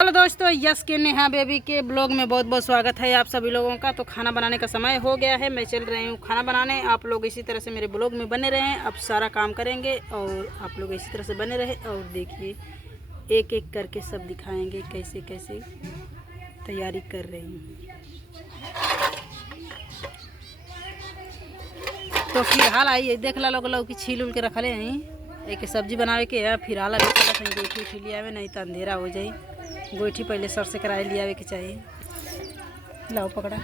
Hello दोस्तों, yes के Neha baby के ब्लॉग में बहुत बहुत स्वागत है आप सभी लोगों का। तो खाना बनाने का समय हो गया है, मैं चल रही हूँ खाना बनाने। आप लोग इसी तरह से मेरे ब्लॉग में बने रहें। अब सारा काम करेंगे और आप लोग इसी तरह से बने रहे और देखिए एक एक करके सब दिखाएंगे कैसे कैसे तैयारी कर रही हूँ। तो फिलहाल आइए देख ला लोग की छील उल के रखले हैं। एक सब्जी बनावे के है, फिर आला गोइठी उठी लिया नहीं तो अंधेरा हो जाए। गोइठी पहले सर से कराए लिया के चाहिए। लाओ पकड़ा।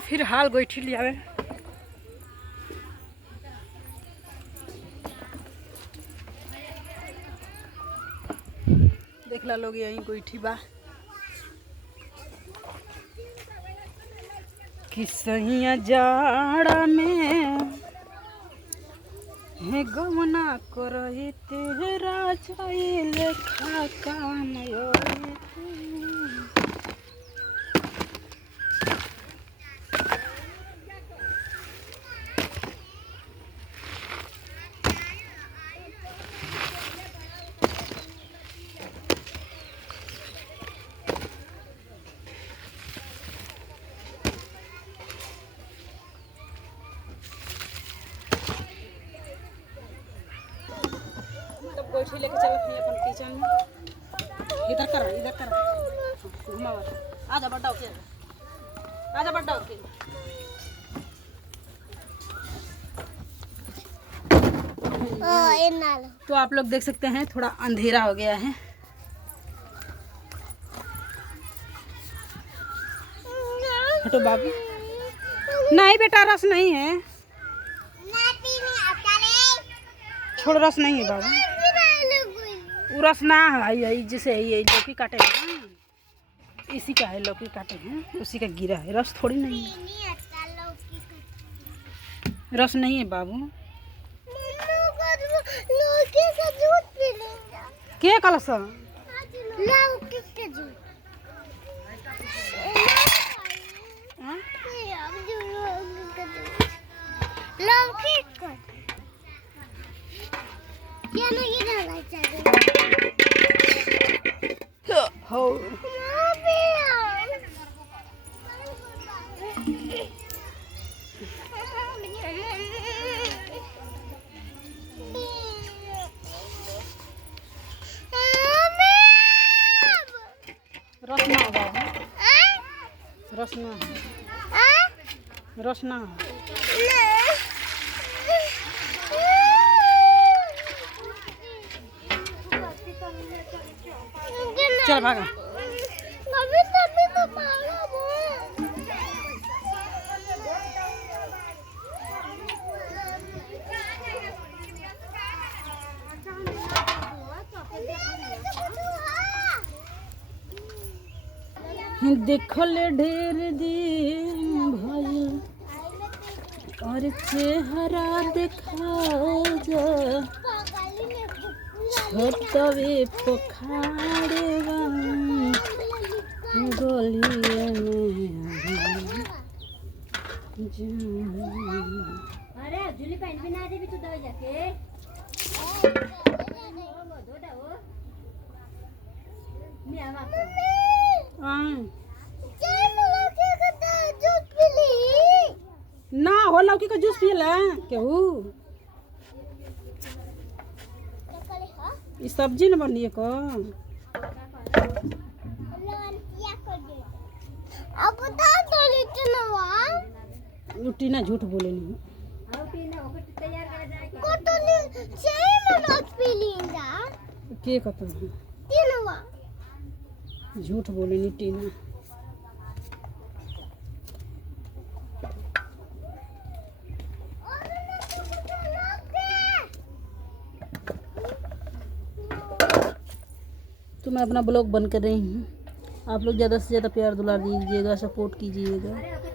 फिर हाल गोइठी लिया देख ला लोग यही गोइठी बा कि सहिया जाड़ा में है गमना करही तेरा जाइले खा काम गोइठी लेके चलत है अपन किचन में। इधर कर घुमावा। आजा बड्डा के आजा बड्डा के। तो आप लोग देख सकते हैं थोड़ा अंधेरा हो गया है। हटो बाबू। नहीं बेटा रस नहीं है, छोड़ रस नहीं है बाबू। वो रस ना है जैसे ये लौकी काटे हैं ना, इसी का है। लौकी काटे हैं उसी का गिरा है, रस थोड़ी नहीं है। रस नहीं है बाबू। क्या कलस हो रसना होगा। रसना रसना चल भागा। देखल ढेर दिन भइल और चेहरा देखा जा छोटवे पोखारे गलिए अरे झूली पहन भी ना दे भी तू दवा जाके ना हो लौकी का जूस पी ले केहू। ये सब्जी न बनिए को टीना झूठ बोले नहीं के कहता झूठ बोले नहीं टीना। तो मैं अपना ब्लॉग बंद कर रही हूँ। आप लोग ज़्यादा से ज़्यादा प्यार दुलार दीजिएगा, सपोर्ट कीजिएगा।